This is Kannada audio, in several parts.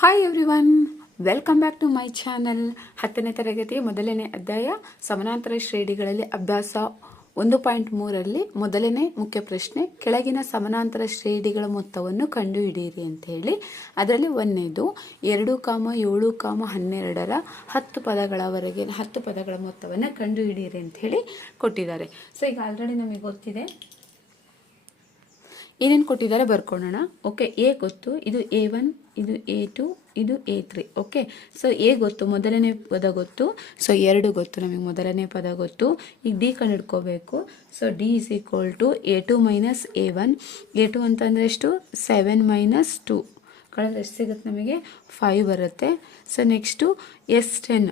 Hi everyone welcome back to my channel ಹತ್ತನೇ ತರಗತಿಯ ಮೊದಲನೇ ಅಧ್ಯಾಯ, ಸಮಾನಾಂತರ ಶ್ರೇಣಿಗಳಲ್ಲಿ ಅಭ್ಯಾಸ ಒಂದು ಪಾಯಿಂಟ್ ಮೂರರಲ್ಲಿ ಮೊದಲನೇ ಮುಖ್ಯ ಪ್ರಶ್ನೆ, ಕೆಳಗಿನ ಸಮಾನಾಂತರ ಶ್ರೇಣಿಗಳ ಮೊತ್ತವನ್ನು ಕಂಡುಹಿಡಿಯಿರಿ ಅಂತ ಹೇಳಿ. ಅದರಲ್ಲಿ ಒಂದನೇದು, ಎರಡು ಕಾಮ ಏಳು ಕಾಮ ಹನ್ನೆರಡರ ಹತ್ತು ಪದಗಳವರೆಗೆ, ಹತ್ತು ಪದಗಳ ಮೊತ್ತವನ್ನು ಕಂಡುಹಿಡಿಯಿರಿ ಅಂತ ಹೇಳಿ ಕೊಟ್ಟಿದ್ದಾರೆ. ಸೊ ಈಗ ಆಲ್ರೆಡಿ ನಮಗೆ ಗೊತ್ತಿದೆ. ಏನೇನು ಕೊಟ್ಟಿದ್ದಾರೆ ಬರ್ಕೊಳ್ಳೋಣ. ಓಕೆ ಎ ಗೊತ್ತು, ಇದು ಎ ಒನ್ ಇದು ಎ ಟು ಇದು A three okay so A ಗೊತ್ತು, ಮೊದಲನೇ ಪದ ಗೊತ್ತು. ಸೊ ಎರಡು ಗೊತ್ತು ನಮಗೆ, ಮೊದಲನೇ ಪದ ಗೊತ್ತು. ಈಗ D ಕಂಡುಹಿಡ್ಕೋಬೇಕು so D is equal to A two minus A one A two ಅಂತಂದರೆ ಎಷ್ಟು? ಸೆವೆನ್ ಮೈನಸ್ ಟು ಕಳೆದ್ರೆ ಎಷ್ಟು ಸಿಗುತ್ತೆ ನಮಗೆ? ಫೈವ್ ಬರುತ್ತೆ. ಸೊ ನೆಕ್ಸ್ಟು ಎಸ್ ಟೆನ್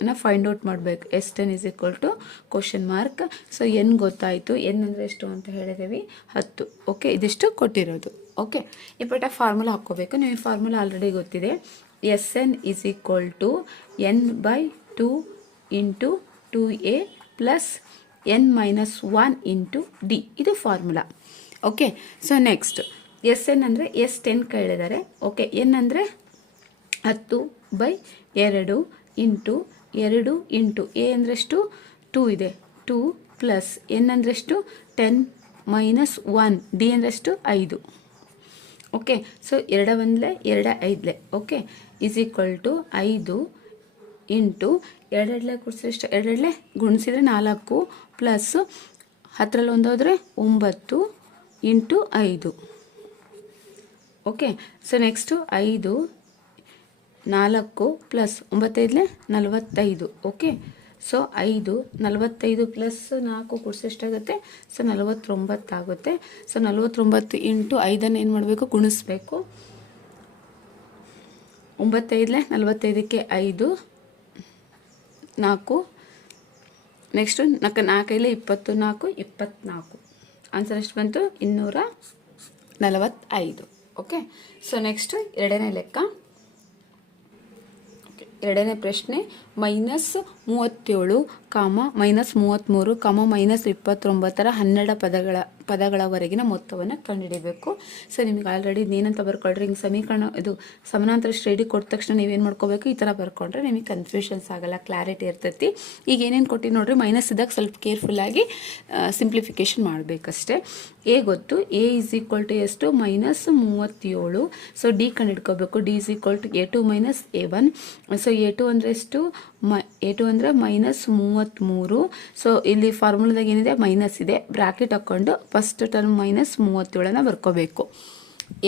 ಅನ್ನ ಫೈಂಡ್ ಔಟ್ ಮಾಡಬೇಕು. S ten is equal to question mark so N ಗೊತ್ತಾಯಿತು? ಎನ್ ಅಂದರೆ ಎಷ್ಟು ಅಂತ ಹೇಳಿದ್ದೀವಿ ಹತ್ತು. ಓಕೆ ಇದಿಷ್ಟು ಕೊಟ್ಟಿರೋದು. ಓಕೆ ಈ ಪಟ ಫಾರ್ಮುಲಾ ಹಾಕ್ಕೋಬೇಕು. ನೀವು ಫಾರ್ಮುಲಾ ಆಲ್ರೆಡಿ ಗೊತ್ತಿದೆ. S N is equal to N by two into two A plus N minus one into D ಇದು formula okay so next S N ಅಂದರೆ ಎಸ್ ಟೆನ್ ಕೇಳಿದ್ದಾರೆ ಓಕೆ ಎನ್ ಅಂದರೆ ಹತ್ತು ಬೈ ಎರಡು ಇಂಟು ಎರಡು ಎಂಟು. ಎ ಅಂದ್ರೆಷ್ಟು ಟೂ ಇದೆ. ಟೂ ಪ್ಲಸ್ ಎನ್ ಅಂದ್ರೆಷ್ಟು ಟೆನ್ ಮೈನಸ್ ಒನ್. ಡಿ ಅಂದ್ರೆಷ್ಟು ಐದು. ಓಕೆ? ಸೊ, ಎರಡ ಒಂದಲೆ, ಎರಡ ಐದಲೆ. ಓಕೆ? ಇಸ್ ಈಕ್ವಲ್ ಟು ಐದು ಇಂಟು ಎರಡೆರಡಲೆ ಕೂಡಿಸಿದ್ರೆ ಎರಡೆರಡಲೆ ಗುಣಿಸಿದ್ರೆ ನಾಲ್ಕು ಪ್ಲಸ್ ಹತ್ತರಲ್ಲಿ ಒಂದೋದ್ರೆ ಒಂಬತ್ತು ಇಂಟು ಐದು. ಓಕೆ? ಸೊ, ನೆಕ್ಸ್ಟು ಐದು ನಾಲ್ಕು ಪ್ಲಸ್ ಒಂಬತ್ತೈದಲೆ ನಲವತ್ತೈದು, ಓಕೆ? ಸೊ, ಐದು, ನಲವತ್ತೈದು ಪ್ಲಸ್ ನಾಲ್ಕು ಕೂಡಿಸಿ ಎಷ್ಟಾಗುತ್ತೆ? ಸೊ ನಲವತ್ತೊಂಬತ್ತಾಗುತ್ತೆ ಸೊ, ನಲವತ್ತೊಂಬತ್ತು ಇಂಟು ಐದನ್ನು ಏನು ಮಾಡಬೇಕು? ಗುಣಿಸ್ಬೇಕು. ಒಂಬತ್ತೈದಲೆ ನಲವತ್ತೈದಕ್ಕೆ ಐದು, ನಾಲ್ಕು. ನೆಕ್ಸ್ಟು ನಾಲ್ಕು ನಾಲ್ಕೈಲೆ ಇಪ್ಪತ್ತು, ನಾಲ್ಕು ಇಪ್ಪತ್ತ್ನಾಲ್ಕು ಆನ್ಸರ್ ಎಷ್ಟು ಬಂತು? ಇನ್ನೂರ ನಲವತ್ತೈದು, ಓಕೆ? ಸೊ ನೆಕ್ಸ್ಟು ಎರಡನೇ ಲೆಕ್ಕ. ಎರಡನೇ ಪ್ರಶ್ನೆ ಮೈನಸ್ ಮೂವತ್ತೇಳು ಕಾಮ ಮೈನಸ್ ಮೂವತ್ತ್ಮೂರು ಕಾಮ ಮೈನಸ್ ಇಪ್ಪತ್ತೊಂಬತ್ತರ ಹನ್ನೆರಡು ಪದಗಳ ಪದಗಳವರೆಗಿನ ಮೊತ್ತವನ್ನು ಕಂಡುಹಿಡಿಬೇಕು. ಸೊ ನಿಮಗೆ ಆಲ್ರೆಡಿ ಇದೇನಂತ ಬರ್ಕೊಳ್ರಿ? ಹಿಂಗೆ ಸಮೀಕರಣ, ಇದು ಸಮಾನಾಂತರ ಶ್ರೇಣಿ ಕೊಟ್ಟ ತಕ್ಷಣ ನೀವೇನು ಮಾಡ್ಕೋಬೇಕು? ಈ ಥರ ಬರ್ಕೊಂಡ್ರೆ ನಿಮಗೆ ಕನ್ಫ್ಯೂಷನ್ಸ್ ಆಗಲ್ಲ ಕ್ಲಾರಿಟಿ ಇರ್ತೈತಿ. ಈಗ ಏನೇನು ಕೊಟ್ಟಿ ನೋಡ್ರಿ ಮೈನಸ್ ಇದ್ದಾಗ ಸ್ವಲ್ಪ ಕೇರ್ಫುಲ್ಲಾಗಿ ಸಿಂಪ್ಲಿಫಿಕೇಶನ್ ಮಾಡಬೇಕಷ್ಟೇ. ಎ ಗೊತ್ತು ಎ ಇಸ್ ಈಕ್ವಲ್ ಟು ಎಷ್ಟು ಮೈನಸ್ ಮೂವತ್ತೇಳು. ಸೊ ಡಿ ಕಂಡು D is equal to A two minus A one so A two ಅಂದರೆ ಎಷ್ಟು? ಮ ಎ ಟು ಅಂದರೆ ಮೈನಸ್ ಮೂವತ್ತ್ಮೂರು ಸೊ ಇಲ್ಲಿ ಫಾರ್ಮುಲಾದಾಗ ಏನಿದೆ? ಮೈನಸ್ ಇದೆ. ಬ್ರ್ಯಾಕೆಟ್ ಹಾಕ್ಕೊಂಡು ಫಸ್ಟ್ ಟರ್ಮ್ ಮೈನಸ್ ಮೂವತ್ತೇಳನ್ನು ಬರ್ಕೋಬೇಕು.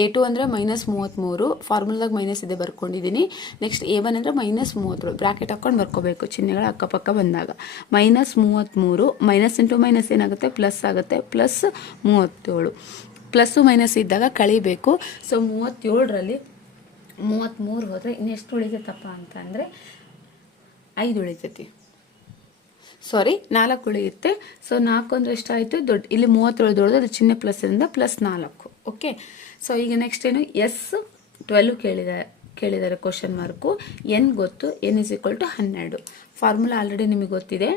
ಎ ಟು ಅಂದರೆ ಮೈನಸ್ ಮೂವತ್ತ್ಮೂರು ಫಾರ್ಮುಲಾಗ ಮೈನಸ್ ಇದೆ ಬರ್ಕೊಂಡಿದ್ದೀನಿ ನೆಕ್ಸ್ಟ್ ಎ ಒನ್ ಅಂದರೆ ಮೈನಸ್ ಮೂವತ್ತೇಳು ಬ್ರ್ಯಾಕೆಟ್ ಹಾಕ್ಕೊಂಡು ಬರ್ಕೋಬೇಕು ಚಿಹ್ನೆಗಳ ಅಕ್ಕಪಕ್ಕ ಬಂದಾಗ. ಮೈನಸ್ ಮೂವತ್ತ್ಮೂರು ಮೈನಸ್ ಇಂಟು ಮೈನಸ್ ಏನಾಗುತ್ತೆ? ಪ್ಲಸ್ ಆಗುತ್ತೆ ಪ್ಲಸ್ ಮೂವತ್ತೇಳು. ಪ್ಲಸ್ಸು ಮೈನಸ್ ಇದ್ದಾಗ ಕಳಿಬೇಕು. ಸೊ ಮೂವತ್ತೇಳರಲ್ಲಿ ಮೂವತ್ತ್ಮೂರು ಹೋದರೆ ಇನ್ನೆಷ್ಟು ಉಳಿತೈತಪ್ಪ ಅಂತ ಅಂದರೆ ಐದು ಉಳಿತೈತಿ. ಸಾರಿ ನಾಲ್ಕು ಉಳಿಯುತ್ತೆ ಸೊ ನಾಲ್ಕು ಅಂದರೆ ಎಷ್ಟಾಯಿತು ದೊಡ್ಡ ಇಲ್ಲಿ ಮೂವತ್ತೇಳು ದೊಡ್ಡದು, ಅದು ಚಿಹ್ನೆ ಪ್ಲಸ್ ಇಂದ ಪ್ಲಸ್ ನಾಲ್ಕು. ಓಕೆ ಸೊ ಈಗ ನೆಕ್ಸ್ಟ್ ಏನು? ಎಸ್ ಟ್ವೆಲ್ವ್ ಕೇಳಿದ್ದಾರೆ ಕೇಳಿದ್ದಾರೆ ಕ್ವಶನ್ ಮಾರ್ಕು ಎನ್ ಗೊತ್ತು ಎನ್ ಇಸ್ ಈಕ್ವಲ್ ಟು ಹನ್ನೆರಡು. ಫಾರ್ಮುಲಾ ಆಲ್ರೆಡಿ ನಿಮಗೆ ಗೊತ್ತಿದೆ.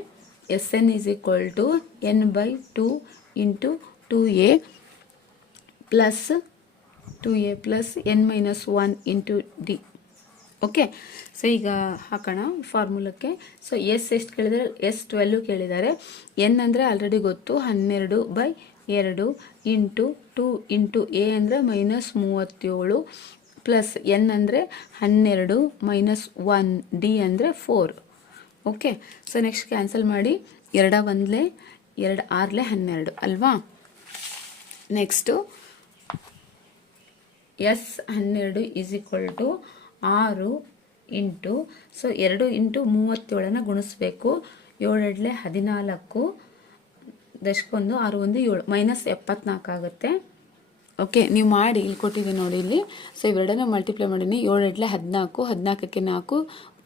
S N is equal to N by two into two A plus two A plus N minus one into D okay so ಈಗ ಹಾಕೋಣ ಫಾರ್ಮುಲಕ್ಕೆ ಸೊ ಎಸ್ ಎಷ್ಟು ಕೇಳಿದರೆ? ಎಸ್ ಟ್ವೆಲ್ಲು ಕೇಳಿದ್ದಾರೆ ಎನ್ ಅಂದರೆ ಆಲ್ರೆಡಿ ಗೊತ್ತು. ಹನ್ನೆರಡು ಬೈ ಎರಡು ಇಂಟು ಟು ಇಂಟು ಎ ಅಂದರೆ ಮೈನಸ್ ಮೂವತ್ತೇಳು ಪ್ಲಸ್ ಎನ್ ಅಂದರೆ ಹನ್ನೆರಡು ಮೈನಸ್ ಒನ್ ಡಿ ಅಂದರೆ four okay so next cancel ಮಾಡಿ. ಎರಡ ಒಂದಲೇ, ಎರಡು ಆರ್ಲೆ ಹನ್ನೆರಡು. ಅಲ್ವಾ? ನೆಕ್ಸ್ಟು ಎಸ್ ಹನ್ನೆರಡು ಈಸ್ ಈಕ್ವಲ್ ಟು ಆರು ಇಂಟು, ಸೊ ಎರಡು ಇಂಟು ಮೂವತ್ತೇಳನ್ನು ಗುಣಿಸ್ಬೇಕು. ಏಳೆಡ್ಲೆ ಹದಿನಾಲ್ಕು ದಶಕೊಂದು ಆರು ಒಂದು ಏಳು, ಮೈನಸ್ ಎಪ್ಪತ್ನಾಲ್ಕು ಆಗುತ್ತೆ. ಓಕೆ, ನೀವು ಮಾಡಿ, ಇಲ್ಲಿ ಕೊಟ್ಟಿದ್ದೀನಿ ನೋಡಿ ಇಲ್ಲಿ. ಸೊ ಇವೆರಡನ್ನೂ ಮಲ್ಟಿಪ್ಲೈ ಮಾಡೀನಿ. ಏಳೆಡ್ಲೆ ಹದಿನಾಲ್ಕು, ಹದಿನಾಲ್ಕಕ್ಕೆ ನಾಲ್ಕು,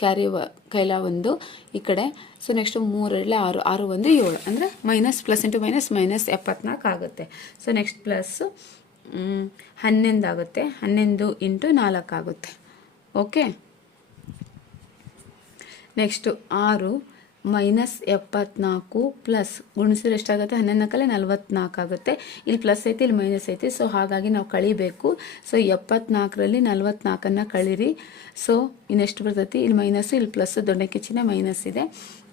ಕ್ಯಾರಿ ಕೈಲ ಒಂದು, ಈ ಕಡೆ. ಸೊ ನೆಕ್ಸ್ಟು ಮೂರೆರಡಲೆ ಆರು ಆರು ಒಂದು ಏಳು, ಅಂದರೆ minus plus into minus minus ಎಪ್ಪತ್ನಾಲ್ಕು ಆಗುತ್ತೆ. ಸೊ ನೆಕ್ಸ್ಟ್ ಪ್ಲಸ್ ಹನ್ನೊಂದು ಆಗುತ್ತೆ. ಹನ್ನೊಂದು ಇಂಟು ನಾಲ್ಕು ಆಗುತ್ತೆ. ಓಕೆ ನೆಕ್ಸ್ಟು ಆರು ಮೈನಸ್ ಎಪ್ಪತ್ನಾಲ್ಕು ಪ್ಲಸ್ ಗುಣಿಸಿದ್ರೆ ಎಷ್ಟಾಗುತ್ತೆ? ಹನ್ನೊಂದಕ್ಕಲ್ಲೇ ನಲ್ವತ್ನಾಲ್ಕು ಆಗುತ್ತೆ. ಇಲ್ಲಿ ಪ್ಲಸ್ ಐತಿ, ಇಲ್ಲಿ ಮೈನಸ್ ಐತಿ. ಸೊ ಹಾಗಾಗಿ ನಾವು ಕಳಿಬೇಕು. ಸೊ ಎಪ್ಪತ್ನಾಲ್ಕರಲ್ಲಿ ನಲ್ವತ್ನಾಲ್ಕನ್ನು ಕಳೀರಿ. ಸೊ ಇನ್ನೆಷ್ಟು ಬರ್ತೈತಿ? ಇಲ್ಲಿ ಮೈನಸ್ಸು ಇಲ್ಲಿ ಪ್ಲಸ್, ದೊಡ್ಡಕ್ಕೆ ಚಿನ್ನ ಮೈನಸ್ ಇದೆ.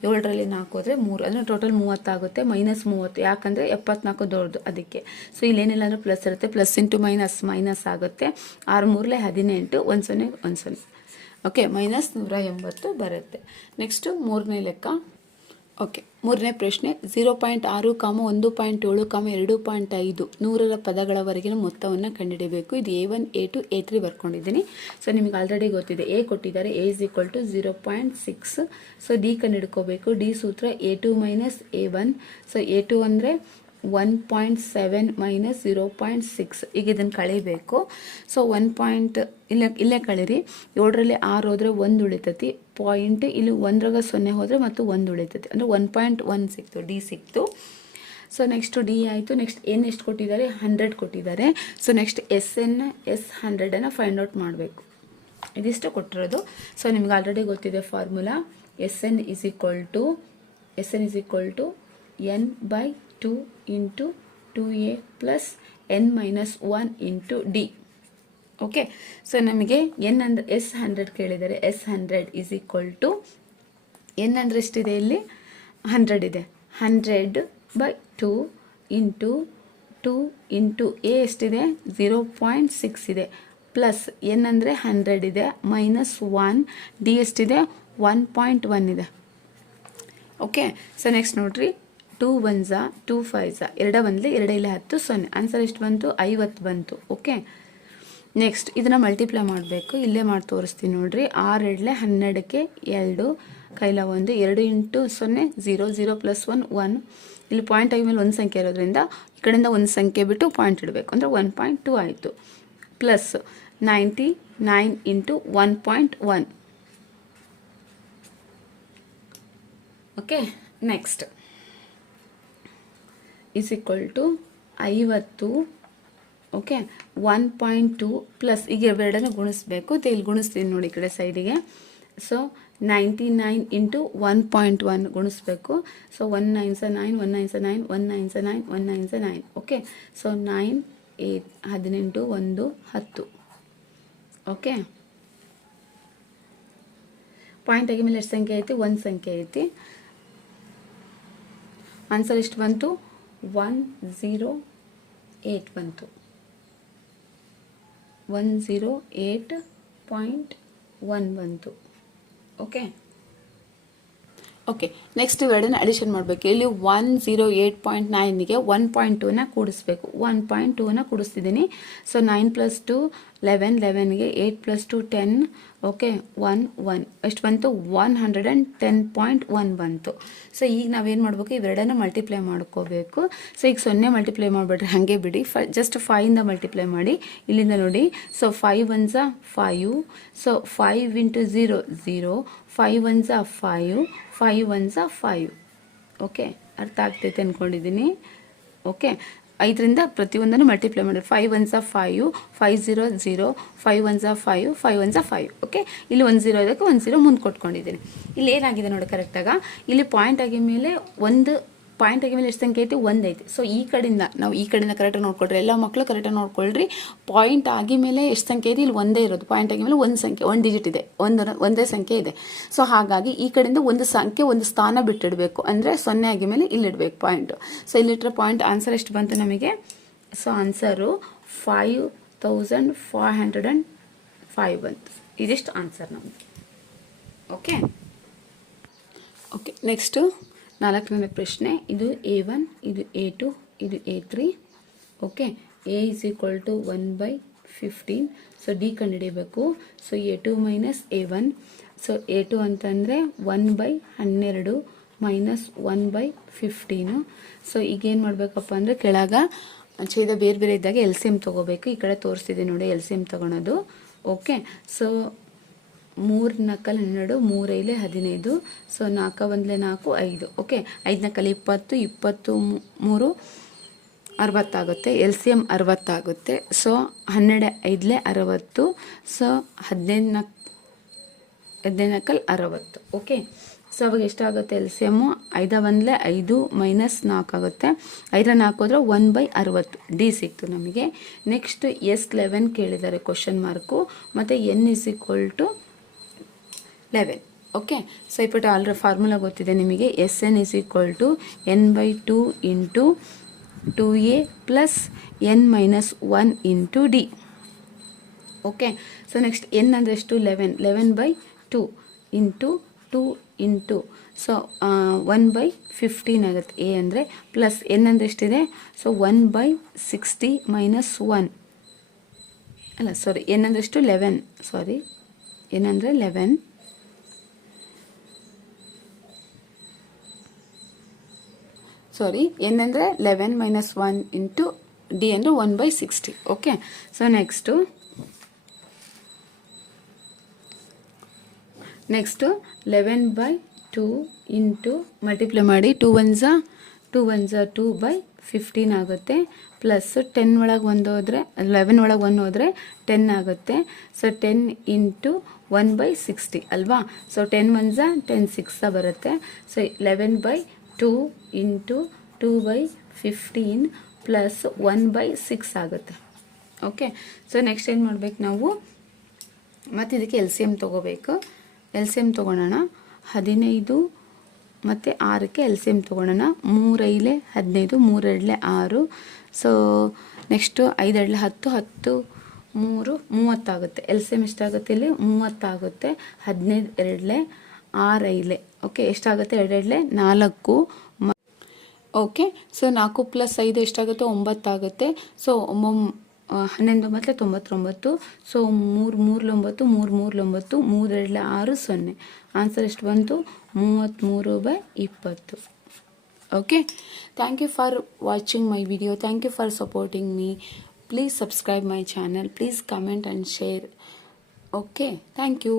ಏಳರಲ್ಲಿ ನಾಲ್ಕು ಹೋದರೆ ಮೂರು, ಅಂದರೆ ಟೋಟಲ್ ಮೂವತ್ತಾಗುತ್ತೆ ಮೈನಸ್ ಮೂವತ್ತು. ಯಾಕಂದರೆ ಎಪ್ಪತ್ನಾಲ್ಕು ದೊಡ್ಡದು ಅದಕ್ಕೆ. ಸೊ ಇಲ್ಲೇನಿಲ್ಲ ಅಂದರೆ ಪ್ಲಸ್ ಇರುತ್ತೆ. ಪ್ಲಸ್ ಇಂಟು ಮೈನಸ್ ಮೈನಸ್ ಆಗುತ್ತೆ. ಆರು ಮೂರಲೆ ಹದಿನೆಂಟು. ಒಂದು ಸೊನ್ನೆ ಒಂದು ಸೊನ್ನೆ. ಓಕೆ ಮೈನಸ್ ನೂರ ಎಂಬತ್ತು ಬರುತ್ತೆ. ನೆಕ್ಸ್ಟು ಮೂರನೇ ಲೆಕ್ಕ. ಓಕೆ ಮೂರನೇ ಪ್ರಶ್ನೆ ಝೀರೋ ಪಾಯಿಂಟ್ ಆರು ಕಾಮ ಒಂದು ಪಾಯಿಂಟ್ ಏಳು ಕಾಮ ಎರಡು ಪಾಯಿಂಟ್ ಐದು ನೂರರ ಪದಗಳವರೆಗಿನ ಮೊತ್ತವನ್ನು ಕಂಡುಹಿಡಿಯಬೇಕು. ಇದು A one A two A three ಬರ್ಕೊಂಡಿದ್ದೀನಿ. So ನಿಮಗೆ ಆಲ್ರೆಡಿ ಗೊತ್ತಿದೆ. ಎ ಕೊಟ್ಟಿದ್ದಾರೆ A is equal to zero point six so D ಕಂಡುಹಿಡ್ಕೋಬೇಕು. D ಸೂತ್ರ A two minus A one so A two ಅಂದರೆ one point seven minus zero point six ಈಗ ಇದನ್ನು ಕಳಿಬೇಕು. ಸೊ ಒನ್ ಪಾಯಿಂಟ್ ಇಲ್ಲೇ ಇಲ್ಲೇ ಕಳೀರಿ. ಏಳರಲ್ಲಿ ಆರು ಹೋದರೆ ಒಂದು ಉಳಿತೈತಿ. ಪಾಯಿಂಟ್ ಇಲ್ಲಿ ಒಂದ್ರಾಗ ಸೊನ್ನೆ ಹೋದರೆ ಮತ್ತು ಒಂದು ಉಳಿತೈತಿ. ಅಂದರೆ ಒನ್ ಪಾಯಿಂಟ್ ಒನ್ ಸಿಕ್ತು ಡಿ ಸಿಕ್ತು. ಸೊ ನೆಕ್ಸ್ಟ್ ಡಿ ಆಯಿತು. ನೆಕ್ಸ್ಟ್ ಏನು ಎಷ್ಟು ಕೊಟ್ಟಿದ್ದಾರೆ? ಹಂಡ್ರೆಡ್ ಕೊಟ್ಟಿದ್ದಾರೆ. So next S N S ಹಂಡ್ರೆಡನ್ನು find out ಮಾಡಬೇಕು. ಇದಿಷ್ಟು ಕೊಟ್ಟಿರೋದು. ಸೊ ನಿಮ್ಗೆ ಆಲ್ರೆಡಿ ಗೊತ್ತಿದೆ formula S N is equal to S N is equal to N by two into two A plus N minus one into D okay so ನಮಗೆ ಎನ್ ಅಂದ್ರೆ ಎಸ್ ಹಂಡ್ರೆಡ್ ಕೇಳಿದ್ದಾರೆ S hundred is equal to N ಅಂದರೆ ಎಷ್ಟಿದೆ ಇಲ್ಲಿ? ಹಂಡ್ರೆಡ್ ಇದೆ. Hundred by two into two into A ಎಷ್ಟಿದೆ? ಝೀರೋ ಪಾಯಿಂಟ್ ಸಿಕ್ಸ್ ಇದೆ. ಪ್ಲಸ್ ಎನ್ ಅಂದರೆ ಹಂಡ್ರೆಡ್ ಇದೆ. ಮೈನಸ್ ಒನ್ ಡಿ ಎಷ್ಟಿದೆ? ಒನ್ ಪಾಯಿಂಟ್ ಒನ್ ಇದೆ. ಓಕೆ ಸೊ ನೆಕ್ಸ್ಟ್ ನೋಡ್ರಿ. ಟೂ ಒನ್ ಝಾ ಟೂ ಫೈವ್ ಝಾ ಎರಡ ಬಂದ್ಲಿ ಎರಡ ಇಲ್ಲ ಹತ್ತು, ಸೊನ್ನೆ. ಆನ್ಸರ್ ಎಷ್ಟು ಬಂತು? ಐವತ್ತು ಬಂತು ಓಕೆ ನೆಕ್ಸ್ಟ್ ಇದನ್ನು ಮಲ್ಟಿಪ್ಲೈ ಮಾಡಬೇಕು. ಇಲ್ಲೇ ಮಾಡಿ ತೋರಿಸ್ತೀನಿ ನೋಡ್ರಿ. ಆರು ಎರಡಲೆ ಹನ್ನೆರಡಕ್ಕೆ ಎರಡು, ಕೈಲ ಒಂದು, ಎರಡು ಇಂಟು ಸೊನ್ನೆ zero zero plus one one ಇಲ್ಲಿ ಪಾಯಿಂಟ್ ಐದು ಮೇಲೆ ಒಂದು ಸಂಖ್ಯೆ ಇರೋದ್ರಿಂದ ಈ ಕಡೆಯಿಂದ ಒಂದು ಸಂಖ್ಯೆ ಬಿಟ್ಟು ಪಾಯಿಂಟ್ ಇಡಬೇಕು. ಅಂದರೆ ಒನ್ ಪಾಯಿಂಟ್ ಟು ಆಯಿತು. Plus ninety nine into one point one okay next is equal to ಐವತ್ತು okay one point two plus ಈಗ ಇವೆರಡನ್ನು ಗುಣಿಸ್ಬೇಕು. ಇಲ್ಲಿ ಗುಣಿಸ್ತೀನಿ ನೋಡಿ ಈ ಕಡೆ ಸೈಡಿಗೆ so ninety nine into one point one ಗುಣಿಸ್ಬೇಕು. So one nine ಸ ನೈನ್ ಒನ್ ನೈನ್ ಸ ನೈನ್ ಒನ್ ನೈನ್ ಸ ನೈನ್ ಒನ್ ನೈನ್ ಸ nine okay so nine eight ಹದಿನೆಂಟು, ಒಂದು, ಹತ್ತು ಓಕೆ ಪಾಯಿಂಟ್ ಆಗಿ ಮೇಲೆ ಎಷ್ಟು ಸಂಖ್ಯೆ ಐತಿ? ಒಂದು ಸಂಖ್ಯೆ ಐತಿ. ಆನ್ಸರ್ ಎಷ್ಟು ಬಂತು? ಒನ್ ಝೀರೋ ಏಟ್ ಬಂತು one zero eight point one ಬಂತು ಓಕೆ ಓಕೆ ನೆಕ್ಸ್ಟ್ ಇವೆರಡನ್ನ ಅಡಿಷನ್ ಮಾಡಬೇಕು. ಇಲ್ಲಿ ಒನ್ ಝೀರೋ ಏಯ್ಟ್ ಪಾಯಿಂಟ್ ನೈನ್ಗೆ ಒನ್ ಪಾಯಿಂಟ್ ಟೂನ ಕೂಡಿಸ್ಬೇಕು. ಒನ್ ಪಾಯಿಂಟ್ ಟೂನ ಕೂಡಿಸ್ತಿದ್ದೀನಿ. So nine plus two eleven ಲೆವೆನ್ಗೆ eight plus two ten okay one one ಎಷ್ಟು ಬಂತು. One hundred and ten point one ಬಂತು. ಸೊ ಈಗ ನಾವೇನು ಮಾಡಬೇಕು? ಇವೆರಡನ್ನ ಮಲ್ಟಿಪ್ಲೈ ಮಾಡ್ಕೋಬೇಕು. ಸೊ ಈಗ ಸೊನ್ನೆ ಮಲ್ಟಿಪ್ಲೈ ಮಾಡಿಬಿಡ್ರಿ ಹಾಗೆ ಬಿಡಿ. ಫ ಜಸ್ಟ್ ಫೈಯಿಂದ ಮಲ್ಟಿಪ್ಲೈ ಮಾಡಿ. ಇಲ್ಲಿಂದ ನೋಡಿ. So five ones five so five into zero zero five one Jha five five one ಝಾ ಫೈವ್ ಓಕೆ ಅರ್ಥ ಆಗ್ತೈತೆ ಅಂದ್ಕೊಂಡಿದ್ದೀನಿ ಓಕೆ ಐದರಿಂದ ಪ್ರತಿಯೊಂದನ್ನು ಮಲ್ಟಿಪ್ಲೈ ಮಾಡಿ. Five one Jha five five zero zero five one Jha five five one ಝಾ ಫೈವ್ ಓಕೆ ಇಲ್ಲಿ ಒನ್ ಝೀರೋ ಇದಕ್ಕೆ ಒನ್ ಝೀರೋ ಮುಂದೆ ಕೊಟ್ಕೊಂಡಿದ್ದೀನಿ ಇಲ್ಲಿ ಏನಾಗಿದೆ ನೋಡಿ ಕರೆಕ್ಟಾಗ ಇಲ್ಲಿ ಪಾಯಿಂಟ್ ಆಗಿ ಮೇಲೆ ಒಂದು ಪಾಯಿಂಟ್ ಆಗಿ ಮೇಲೆ ಎಷ್ಟು ಸಂಖ್ಯೆ ಐತಿ? ಒಂದು ಐತಿ. ಸೊ ಈ ಕಡೆಯಿಂದ, ನಾವು ಈ ಕಡೆಯಿಂದ ಕರೆಕ್ಟಾಗಿ ನೋಡ್ಕೊಳ್ರಿ. ಎಲ್ಲ ಮಕ್ಕಳು ಕರೆಕ್ಟಾಗಿ ನೋಡ್ಕೊಳ್ರಿ. ಪಾಯಿಂಟ್ ಆಗಿ ಮೇಲೆ ಎಷ್ಟು ಸಂಖ್ಯೆ ಐತಿ? ಇಲ್ಲಿ ಒಂದೇ ಇರೋದು. ಪಾಯಿಂಟ್ ಆಗಿ ಮೇಲೆ ಒಂದು ಸಂಖ್ಯೆ, ಒಂದು ಡಿಜಿಟ್ ಇದೆ. ಒಂದು ಒಂದೇ ಸಂಖ್ಯೆ ಇದೆ. ಸೊ ಹಾಗಾಗಿ ಈ ಕಡೆಯಿಂದ ಒಂದು ಸಂಖ್ಯೆ, ಒಂದು ಸ್ಥಾನ ಬಿಟ್ಟಿಡಬೇಕು. ಅಂದರೆ ಸೊನ್ನೆ ಆಗಿ ಮೇಲೆ ಇಲ್ಲಿಡಬೇಕು ಪಾಯಿಂಟು ಸೊ ಇಲ್ಲಿಟ್ಟರೆ ಪಾಯಿಂಟ್ ಆನ್ಸರ್ ಎಷ್ಟು ಬಂತು ನಮಗೆ? So answer five thousand five hundred and five ಬಂತು. ಇದಿಷ್ಟು ಆನ್ಸರ್ ನಮಗೆ ಓಕೆ ಓಕೆ ನೆಕ್ಸ್ಟು ನಾಲ್ಕನೇ ಪ್ರಶ್ನೆ, ಇದು ಎ ಒನ್ ಇದು ಎ ಟು ಇದು a three okay a is equal to one by fifteen so d ಕಂಡುಹಿಡಿಯಬೇಕು. So a two minus a one so a two ಅಂತಂದರೆ ಒನ್ ಬೈ ಹನ್ನೆರಡು minus one by fifteen so ಈಗೇನು ಮಾಡಬೇಕಪ್ಪ ಅಂದರೆ ಕೆಳಗ ಛೇದ ಬೇರೆ ಬೇರೆ ಇದ್ದಾಗ ಎಲ್ ಸಿ ಎಂ ತೊಗೋಬೇಕು. ಈ ಕಡೆ ತೋರಿಸಿದೆ ನೋಡಿ ಎಲ್ ಸಿ ಎಂ ತೊಗೊಳೋದು. ಓಕೆ ಸೊ ಮೂರು ನಾಲ್ಕಲ್ಲಿ ಹನ್ನೆರಡು, ಮೂರೈಲೆ ಹದಿನೈದು, ಸೊ ನಾಲ್ಕು ಒಂದಲೆ ನಾಲ್ಕು, ಐದು. ಓಕೆ ಐದು ನಾಲ್ಕಲ್ಲಿ ಇಪ್ಪತ್ತು ಇಪ್ಪತ್ತು ಮೂರು, ಅರವತ್ತಾಗುತ್ತೆ. ಎಲ್ ಸಿ ಎಂ ಅರವತ್ತಾಗುತ್ತೆ. ಸೊ ಹನ್ನೆರಡು ಐದಲೆ ಅರವತ್ತು, ಸೊ ಹದಿನೈದು ನಕ್, ಹದಿನೈದು ನಾಲ್ಕಲ್ಲಿ ಅರವತ್ತು. ಓಕೆ ಸೊ ಅವಾಗ ಎಷ್ಟಾಗುತ್ತೆ ಎಲ್ ಸಿ ಎಮ್ಮು ಐದ ಒಂದಲೆ ಐದು ಮೈನಸ್ ನಾಲ್ಕು ಆಗುತ್ತೆ. ಐದರ ನಾಲ್ಕು ಹೋದ್ರೆ ಒನ್ ಬೈ ಅರವತ್ತು. ಡಿ ಸಿಕ್ತು ನಮಗೆ. ನೆಕ್ಸ್ಟ್ ಎಸ್ ಲೆವೆನ್ ಕೇಳಿದ್ದಾರೆ ಕ್ವಶನ್ ಮಾರ್ಕು ಮತ್ತು n is equal to eleven okay so ಇಪ್ಪಟ್ಟು already formula ಗೊತ್ತಿದೆ ನಿಮಗೆ. S n is equal to n by two into two a plus n minus one into d okay so next n ಅಂದರೆ ಎಷ್ಟು? Eleven eleven by two into two into so one by fifteen ಆಗುತ್ತೆ. ಎ ಅಂದರೆ ಪ್ಲಸ್ ಎನ್ ಅಂದರೆ ಎಷ್ಟಿದೆ? So one by sixty minus one ಅಲ್ಲ ಸಾರಿ ಎನ್ ಅಂದರೆ ಎಷ್ಟು? ಲೆವೆನ್ ಸಾರಿ ಏನಂದರೆ ಲೆವೆನ್ ಸಾರಿ ಎನ್ ಅಂದರೆ eleven minus one into d ಅಂದರೆ one by sixty okay so next next eleven by two into multiply ಮಾಡಿ ಟೂ ಒನ್ ಝಾ ಟೂ ಒನ್ ಝಾ ಟೂ ಬೈ ಫಿಫ್ಟೀನ್ ಆಗುತ್ತೆ. ಪ್ಲಸ್ ಟೆನ್ ಒಳಗೆ ಒಂದು ಹೋದರೆ ಲೆವೆನ್ ಒಳಗೆ ಒನ್ ಹೋದರೆ ಟೆನ್ ಆಗುತ್ತೆ. So ten into one by sixty ಅಲ್ವಾ? ಸೊ ಟೆನ್ ಒನ್ ಝಾ ಟೆನ್ ಸಿಕ್ಸ ಬರುತ್ತೆ. So eleven by two into two by fifteen plus one by six ಆಗುತ್ತೆ. ಓಕೆ ಸೊ ನೆಕ್ಸ್ಟ್ ಏನು ಮಾಡ್ಬೇಕು ನಾವು? ಮತ್ತು ಇದಕ್ಕೆ ಎಲ್ ಸಿ ಎಂ ತೊಗೋಬೇಕು. ಎಲ್ ಸಿ ಎಂ ತೊಗೊಳೋಣ. ಹದಿನೈದು ಮತ್ತು ಆರಕ್ಕೆ ಎಲ್ ಸಿ ಎಂ ತೊಗೊಳೋಣ. ಮೂರೈಲೆ ಹದಿನೈದು ಮೂರೆರಡಲೆ ಆರು. ಸೊ ನೆಕ್ಸ್ಟು ಐದರಡಲೆ ಹತ್ತು ಹತ್ತು, ಮೂರು, ಮೂವತ್ತಾಗುತ್ತೆ. ಎಲ್ ಸಿ ಎಂ ಎಷ್ಟಾಗುತ್ತೆ ಇಲ್ಲಿ? ಮೂವತ್ತಾಗುತ್ತೆ. ಹದಿನೈದು, ಎರಡಲೆ, ಆರೈಲೆ. ಓಕೆ ಎಷ್ಟಾಗುತ್ತೆ? ಎರಡೆರಡಲೆ ನಾಲ್ಕು ಓಕೆ ಸೊ ನಾಲ್ಕು ಪ್ಲಸ್ ಐದು ಎಷ್ಟಾಗುತ್ತೆ? ಒಂಬತ್ತಾಗುತ್ತೆ. ಸೊ ಹನ್ನೊಂದು ಮತ್ತು ತೊಂಬತ್ತೊಂಬತ್ತು? ಸೊ ಮೂರು, ಮೂರಲೊಂಬತ್ತು ಮೂರು, ಮೂರಲೊಂಬತ್ತು, ಮೂರೆರಡಲೆ ಆರು, ಸೊನ್ನೆ. ಆನ್ಸರ್ ಎಷ್ಟು ಬಂತು? ಮೂವತ್ತ್ಮೂರು ಬೈ ಇಪ್ಪತ್ತು. Okay thank you for watching my video thank you for supporting me please subscribe my channel please comment and share okay thank you